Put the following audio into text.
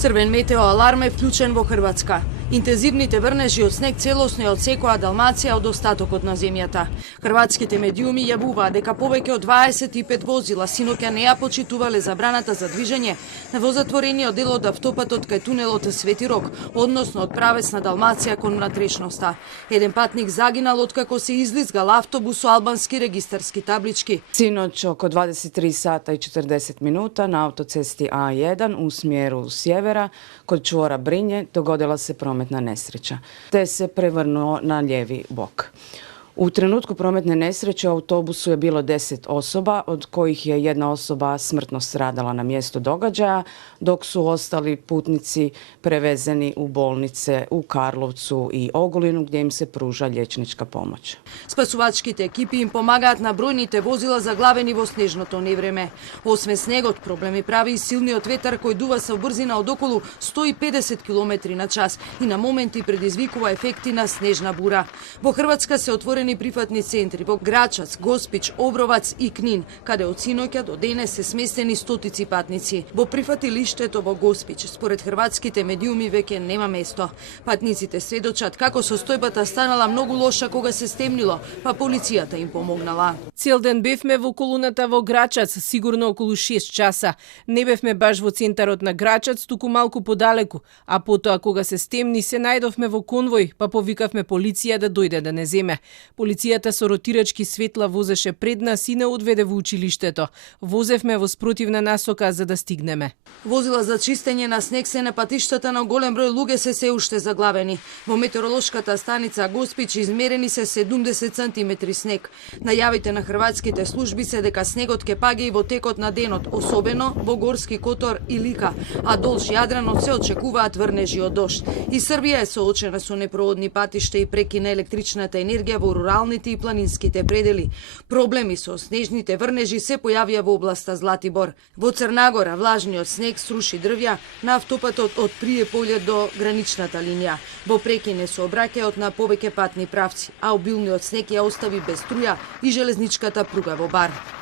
Црвен метеоаларм е вклучен во Хрватска. Интензивните врнежи од снег целосно ја одсекоа Далмација од остатокот на земјата. Хрватските медиуми јавуваа дека повеќе од 25 возила синоќа не ја почитувале забраната за движење на возатворениот дел од автопатот кај тунелот Свети Рок, односно од правец на Далмација кон внатрешноста. Еден патник загинал откако се излизгал автобус со албански регистарски таблички. Sinoć oko 23 sata i 40 minuta na autocesti A1 u smjeru sjevera kod čvora Brinje dogodila se prometna nesreća, te se prevrnuo na lijevi bok. U trenutku prometne nesreće u autobusu je bilo 10 osoba, od kojih je jedna osoba smrtno stradala na mjestu događaja, dok su ostali putnici prevezeni u bolnice u Karlovcu i Ogulinu gdje im se pruža liječnička pomoć. Спасувачките екипи им помагаат на бројните возила заглавени во снежното невреме. Освен снегот, проблеми прави и силниот ветар кој дува со брзина од околу 150 км на час и на моменти предизвикува ефекти на снежна бура. Во Хрватска се отворени прифатни центри во Грачац, Госпич, Обровац и Книн, каде од синоќа до денес се сместени стотици патници. Во прифатилиштето во Госпич, според хрватските медиуми, веќе нема место. Патниците сведочат како состојбата станала многу лоша кога се стемнило, па полицијата им помогнала. Цел ден бевме во колоната во Грачац, сигурно околу 6 часа. Не бевме баш во центарот на Грачац, туку малку подалеку, а потоа кога се стемни се најдовме во конвој, па повикавме полиција да дојде да не земе. Полицијата со ротирачки светла возеше пред нас и не одведе во училиштето. Возевме во спротивна насока за да стигнеме. Возила за чистење на снег се на патиштата на голем број луѓе се уште заглавени. Во метеоролошката станица Госпич измерени се 70 сантиметри снег. Најавите на хрватските служби се дека снегот ќе паѓа и во текот на денот, особено во Горски Котор и Лика, а долж Јадранот се очекуваат врнежи од дожд. И Србија е соочена со непроводни патишта и преки на електричната енергија во руралните и планинските предели. Проблеми со снежните врнежи се појавија во областа Златибор. Во Црнагора влажниот снег сруши дрвја на автопатот од Пријеполје до граничната линија. Во прекине сообраќајот на повеќе патни правци, а обилниот снег ја остави без струја и железничката пруга во Бар.